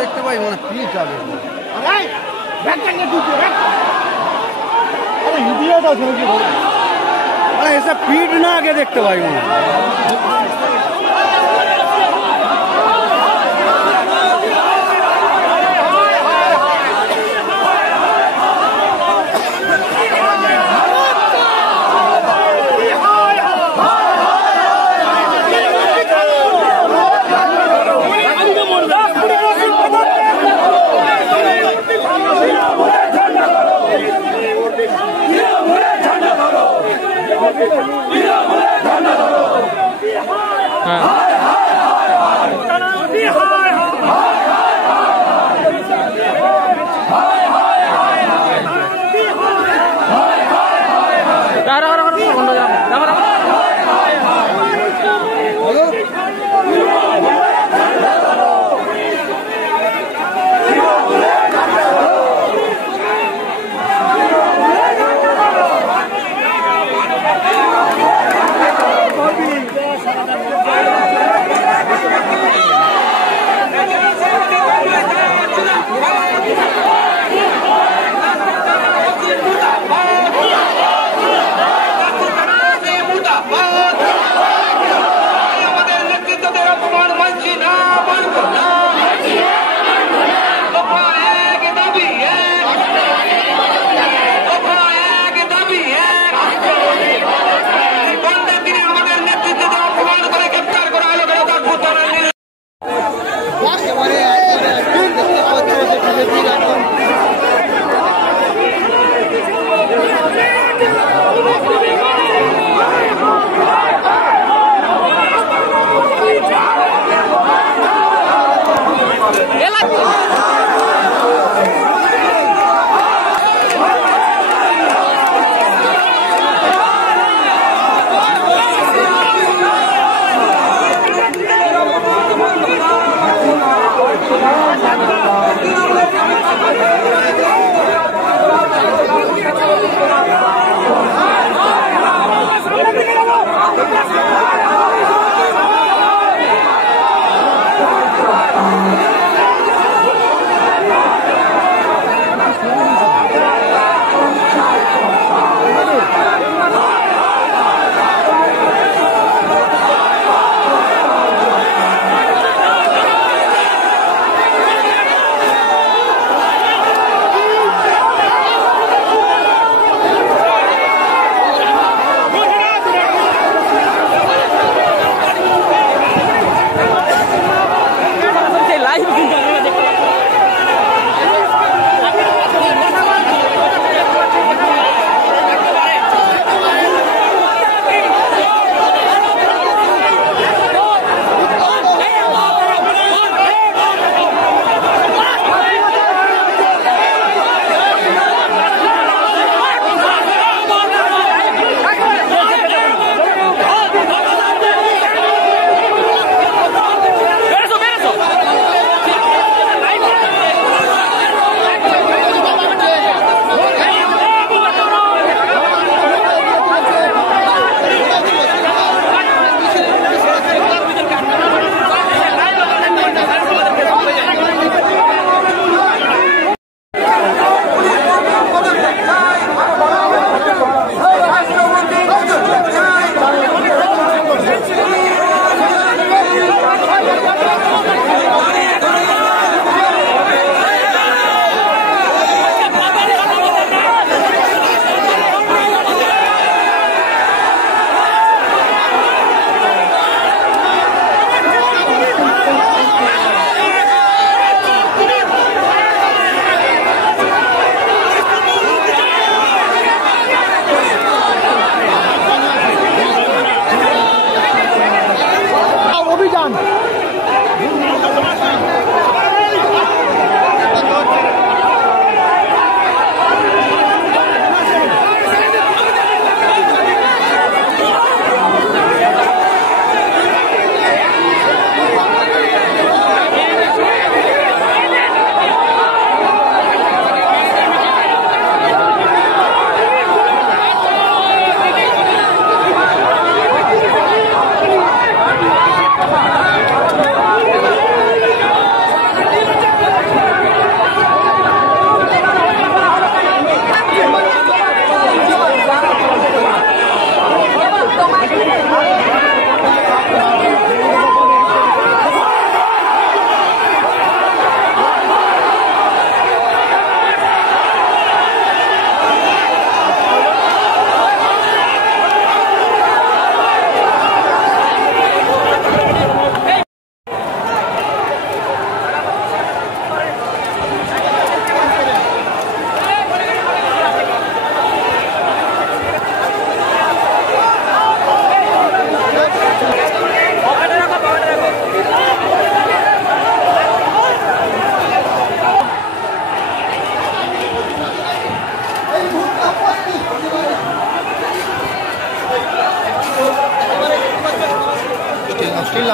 দেখতে পাই মানে কি যাবে এসব ফিট না আগে দেখতে পাই মনে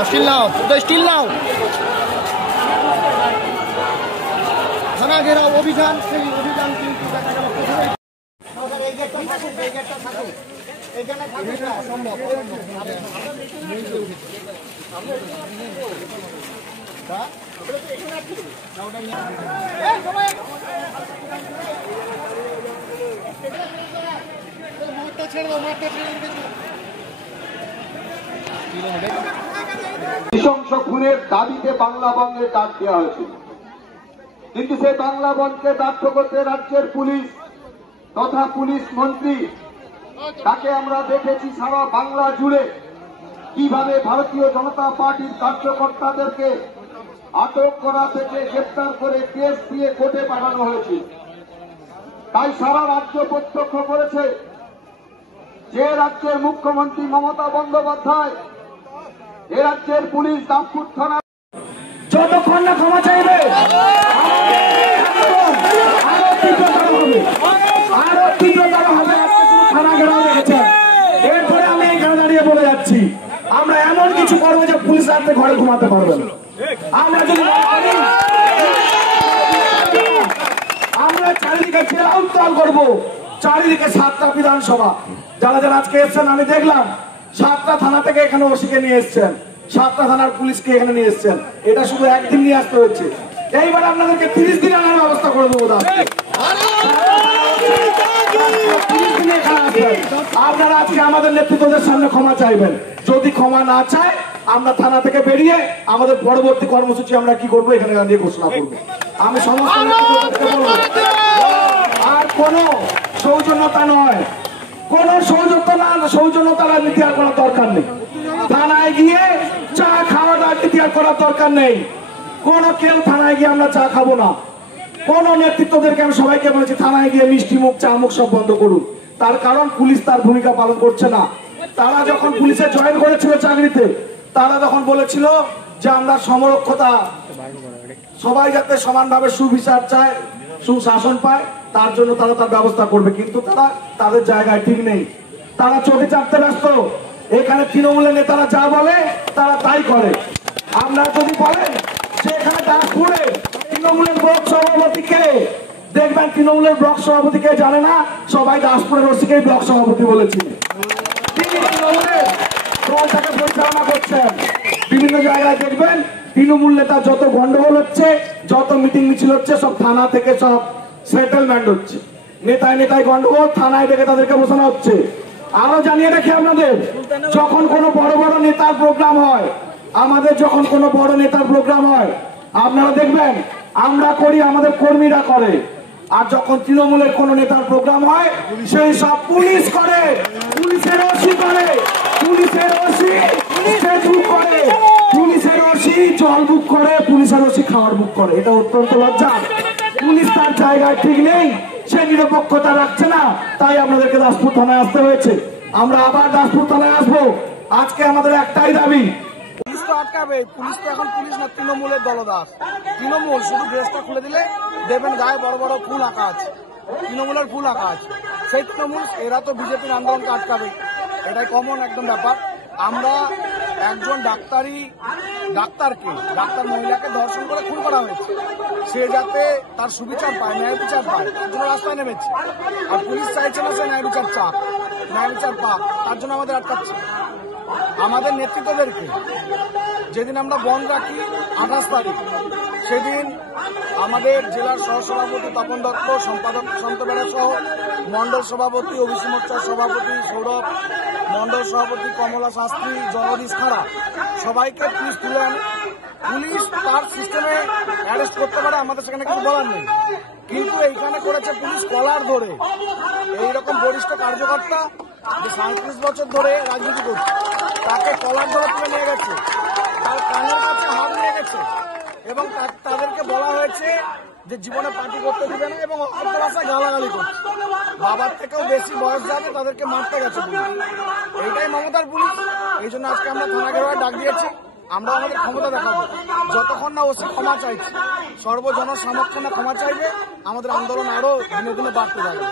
স্টিল নাও থানা ঘেরাও অভিযান, সেই অভিযান কিন্তু দেখা গেল প্রথমেই নৃশংস খুনের দাবিতে বাংলা বন্ধের ডাক দেওয়া হয়েছিল, কিন্তু সেই বাংলা বন্ধকে ব্যর্থ করতে রাজ্যের পুলিশ তথা পুলিশ মন্ত্রী তাকে আমরা দেখেছি সারা বাংলা জুড়ে কিভাবে ভারতীয় জনতা পার্টির কার্যকর্তাদেরকে আটক করা থেকে গ্রেপ্তার করে কেস দিয়ে কোর্টে পাঠানো হয়েছে। তাই সারা রাজ্য প্রত্যক্ষ করেছে যে রাজ্যের মুখ্যমন্ত্রী মমতা বন্দ্যোপাধ্যায় এ রাজ্যের পুলিশ দামপুর থানা যতক্ষণ না ক্ষমা চাইবে আরো তীব্রতর হবে। থানা ঘেরাও রেখেছে, এরপরে আমি এখানে দাঁড়িয়ে বলে যাচ্ছি আমরা এমন কিছু করবো যে পুলিশ রাত্রে ঘরে ঘুমাতে পারবে না। আমরা যদি আমরা চারিদিকে চিরাউত্তাল করবো, চারিদিকে 7টা বিধানসভা যারা যারা আজকে এসছেন আমি দেখলাম 7টা থানা থেকে এখানে ওসিকে নিয়ে এসছেন, 7টা থানার পুলিশকে এখানে নিয়ে এসছেন। এটা শুধু একদিন নিয়ে আসতে হচ্ছে, এইবার আপনাদেরকে 30 দিন আনার ব্যবস্থা করে দেবো। আপনারা আজকে আমাদের নেতৃত্বদের সামনে ক্ষমা চাইবেন, যদি ক্ষমা না চায় আমরা থানা থেকে বেরিয়ে আমাদের পরবর্তী কর্মসূচি আমরা কি করবো এখানে দাঁড়িয়ে ঘোষণা করবো। আমি সমস্ত নেতৃত্বদেরকে বলবো আর কোন সৌজন্যতা নয়, কোন সৌজন্যতা রাজনীতি আর করার দরকার নেই। থানায় গিয়ে চা খাওয়া রাজনীতি আর করার দরকার নেই। কোন কেউ থানায় গিয়ে আমরা চা খাবো না। কোন নেতৃত্বদেরকে আমি সবাইকে বলেছি থানায় গিয়ে মিষ্টি মুখ চা মুখ সব বন্ধ করুন, তার কারণ পুলিশ তার ভূমিকা পালন করছে না। তারা যখন পুলিশে জয়েন করেছিল চাকরিতে তারা তখন বলেছিল যে আমরা সমরক্ষতা সবাই যাতে সমানভাবে সুবিচার চায়, সুশাসন পায়, তার জন্য তারা তার ব্যবস্থা করবে, কিন্তু তারা তাদের জায়গায় ঠিক নেই। তারা চোখে চাপতে ব্যস্ত। এখানে তৃণমূলের নেতারা যা বলে তারা তাই করে। আমরা যদি বলেন যে এখানে দাসপুরে তৃণমূলের ব্লক সভাপতিকে দেখবেন, তৃণমূলের ব্লক সভাপতিকে জানে না, সবাই দাসপুরের ওসিকে ব্লক সভাপতি বলেছে। তিনি তৃণমূলের দলটাকে পরিচালনা করছেন। বিভিন্ন জায়গায় দেখবেন তৃণমূল নেতা যত গন্ডগোল হচ্ছে, যত মিটিং মিছিল হচ্ছে, সব থানা থেকে সব সেটেলমেন্ট হচ্ছে। নেতায় নেতায় গন্ডগোল, থানায় ডেকে তাদেরকে বসানো হচ্ছে। আরো জানিয়ে রাখি আপনাদের, যখন কোনো বড় বড় নেতার প্রোগ্রাম হয়, আমাদের যখন কোনো বড় নেতার প্রোগ্রাম হয় আপনারা দেখবেন আমরা করি, আমাদের কর্মীরা করে। আর যখন তৃণমূলের কোন নেতার প্রোগ্রাম হয় সেই সব পুলিশ করে, পুলিশের ওসি করে, পুলিশের ওসি স্টেজ বুক করে, পুলিশের ওসি জল বুক করে, পুলিশের ওসি খাওয়ার বুক করে। এটা অত্যন্ত লজ্জা। পুলিশ তার জায়গায় ঠিক নেই, সে নিরপেক্ষতা রাখছে না, তাই আপনাদেরকে দাসপুর থানায় আসতে হয়েছে। আমরা আবার দাসপুর থানায় আসবো। আজকে আমাদের একটাই দাবি, পুলিশ তো আটকাবে। পুলিশ তো এখন পুলিশ না, তৃণমূলের দলদাস। তৃণমূল শুধু ড্রেসটা খুলে দিলে দেখবেন গায়ে বড় বড় ফুল আঁকা আছে, তৃণমূলের ফুল আঁকা আছে। সেই তৃণমূল এরা তো বিজেপির আন্দোলনকে আটকাবে, এটাই কমন একদম ব্যাপার। আমরা একজন ডাক্তার মহিলাকে ধর্ষণ করে খুন করা হয়েছে, সে যাতে তার সুবিচার পায়, ন্যায় বিচার পায়, তার জন্য রাস্তায় নেমেছে। আর পুলিশ চাইছে না সে ন্যায় বিচার পাক, তার জন্য আমাদের আটকাচ্ছে। আমাদের নেতৃত্বদেরকে যেদিন আমরা বন্ধ রাখি 28 তারিখ, সেদিন আমাদের জেলার সহসভাপতি তপন দত্ত, সম্পাদক সন্ত বেড়া সহ মন্ডল সভাপতি ওবিসি মোর্চার সভাপতি সৌরভ, মন্ডল সভাপতি কমলা শাস্ত্রী, জগদীশ খাড়া, সবাইকে পুলিশ তুলে আনে। পুলিশ তার সিস্টেমে অ্যারেস্ট করতে পারে, আমাদের সেখানে কিছু বলার নেই। কিন্তু এইখানে করেছে পুলিশ কলার ধরে। এইরকম বরিষ্ঠ কার্যকর্তা যে 37 বছর ধরে রাজনীতি করছে, তাকে কলার ধরে তুলে নিয়ে গেছে, তার কানের কাছে হাত নিয়ে গেছে, এবং তাদেরকে বলা হয়েছে যে জীবনে পার্টি করতে দিবে না, এবং অল্প ভাষায় গালাগালি করছে। বাবার থেকেও বেশি বয়স যাবে তাদেরকে মারতে গেছে পুলিশ। এইটাই মমতার পুলিশ। এই জন্য আজকে আমরা থানা ঘেরাওয়ে ডাক দিয়েছি। আমরা আমাদের ক্ষমতা দেখাবো, যতক্ষণ না ওসি ক্ষমা চাইছে, সর্বজন সমক্ষে ক্ষমা চাইবে, আমাদের আন্দোলন আরো দিনে দিনে বাড়তে থাকবে।